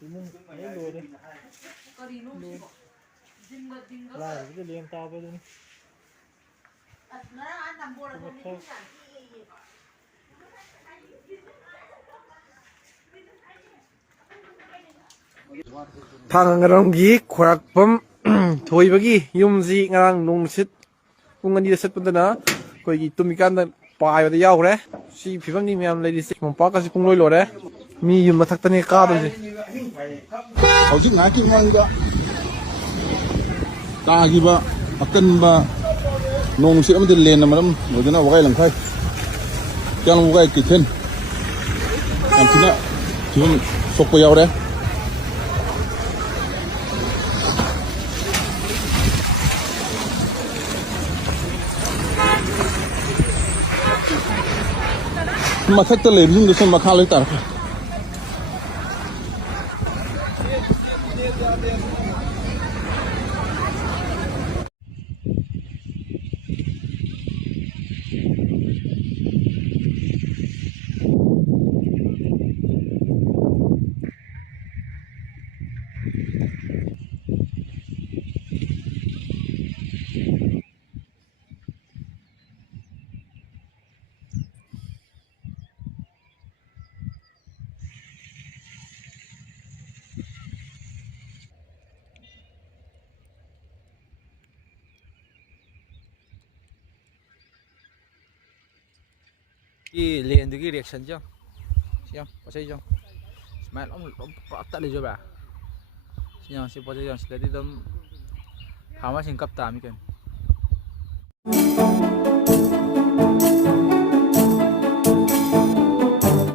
Mun lấy lùa đi. Lại cái liền tao với luôn. Thằng ngarang gi khorak pam thoi bagi yum ji ngarang nung sit kung ani set pun na koi gi tumikan da pai wa da yaw re si phibam ni myam lady sik mong pa ka si pung loi lo re mi yum mathak tani ka do ji hꯧji nga ki ngang ga ta gi ba akan ba nong si am de len na maram modina wagai lang khai kyang wagai ki then am tina phibam sok ko yaw re mathak ta le bim de sam makha lai tar cái liền từ cái reaction chưa xem có thấy chưa smile ông tắt đi cho bà xem xem có thấy chưa sẽ đi đâm hàm sinh cấp tám cái